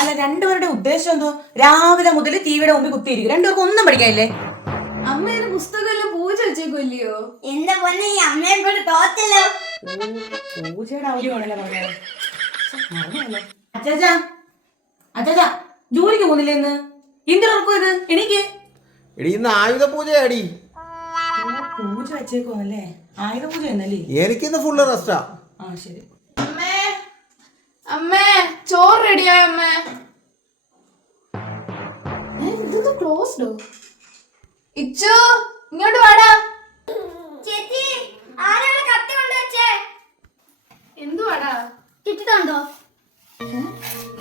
അല്ല രണ്ടുപേരുടെ ഉദ്ദേശം എന്തോ? രാവിലെ മുതൽ ടിവിയുടെ മുമ്പിൽ കുത്തിയിരിക്കും. രണ്ടുപേർക്കും ഒന്നും പഠിക്കാനില്ലേ? അമ്മേന്റെ പുസ്തകമെല്ലാം പൂജ വെച്ചേക്കല്ലയോ? എന്റെ പൊന്നെ ഈ അമ്മയെ കൊണ്ട് തോറ്റല്ലോ. പൂജയുടെ അവധിയാണല്ലോ പറഞ്ഞത്. അച്ചാച്ചാ അച്ചാച്ചാ ജോലിക്ക് പോകുന്നില്ലേ ഇന്ന്? ഇന്ത്യർക്കും ഇത് എനിക്ക് എടി ഇന്ന് ആയുധ പൂജയാടി. പൂജ വെച്ചേക്കോന്നല്ലേ? ആയുധ പൂജ എന്നല്ലേ? എനിക്കിന്ന് ഫുള്ള് റെസ്റ്റാ. ആ ശരി. അമ്മേ അമ്മേ ചോറ് റെഡിയായ അമ്മേ. ഇതൊന്ന് ക്ലോസ്ഡോ? ഇച്ചു ഇങ്ങോട്ട് വാടാ. ചേച്ചി ആരാണ് കത്തി കൊണ്ടുവച്ചേ? എന്തുവാടാ? കിട്ടിട്ടുണ്ടോ?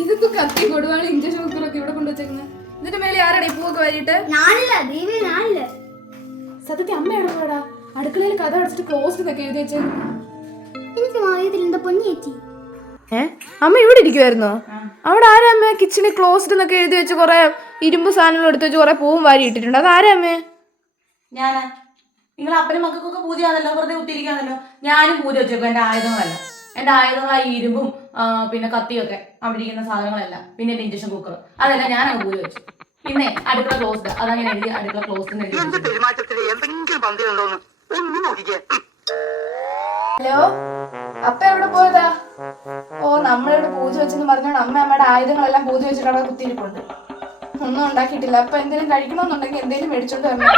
ഇതൊക്കെ കത്തി കൊടുവാളി ഇഞ്ചക്ഷൻ കുക്കറൊക്കെ ഇവിടെ കൊണ്ടുവച്ചേക്കുന്നത്. ഇതിന്റെ മേലെ ആരാടാ ഈ പൂവൊക്കെ വരിയിട്ട്? ഞാനില്ല ദീപി, ഞാനില്ല. സത്യത്തിൽ അമ്മ എവിടെ പോടാ? അടുക്കളയിൽ കഥ അടച്ചിട്ട് ക്ലോസ്ഡ് എന്നൊക്കെ എഴുതി വെച്ചേ. എനിക്ക് മാറിയതിൽ എന്താ പൊന്നി ചേച്ചി? അമ്മ ഇവിടെ ഇരിക്കുവായിരുന്നോ? അവിടെ ആരാ അമ്മ കിച്ചണിൽ ക്ലോസ്ഡ് എന്നൊക്കെ എഴുതി വെച്ച് കുറെ ഇരുമ്പ് സാധനങ്ങൾ എടുത്ത് വെച്ച് കുറെ പൂവും വാരി ഇട്ടിട്ടുണ്ട്. അത് ആരാ അമ്മേ? ഞാനാ. നിങ്ങൾ അപ്പനും മക്കൾക്കൊക്കെ പൂജയാണല്ലോ, വെറുതെ കുത്തിയിരിക്കാണല്ലോ. ഞാനും പൂജ വെച്ചേക്കും. എന്റെ ആയുധങ്ങളല്ല, എന്റെ ആയുധങ്ങളായി ഇരുമ്പും പിന്നെ കത്തിയൊക്കെ അവിടെ ഇരിക്കുന്ന സാധനങ്ങളല്ല. പിന്നെ എന്റെ ഇഞ്ചക്ഷൻ കുക്കർ അതെല്ലാം ഞാനങ്ങ് പൂജ വെച്ചു. പിന്നെ അടുക്കള ക്ലോസ്ഡ് അതങ്ങനെ എഴുതി, അടുക്കള ക്ലോസ്ഡ് എഴുതി. ഹലോ, അപ്പ എവിടെ പോയതാ? ഓ, നമ്മളിവിടെ പൂജ വെച്ചെന്ന് പറഞ്ഞോണ്ട് അമ്മ അമ്മയുടെ ആയുധങ്ങളെല്ലാം പൂജ വെച്ചിട്ട് അവിടെ കുത്തിയിരിപ്പുണ്ട്. ഒന്നും ഉണ്ടാക്കിയിട്ടില്ല. അപ്പൊ എന്തെങ്കിലും കഴിക്കണമെന്നുണ്ടെങ്കിൽ എന്തെങ്കിലും മേടിച്ചോണ്ട് വരണം.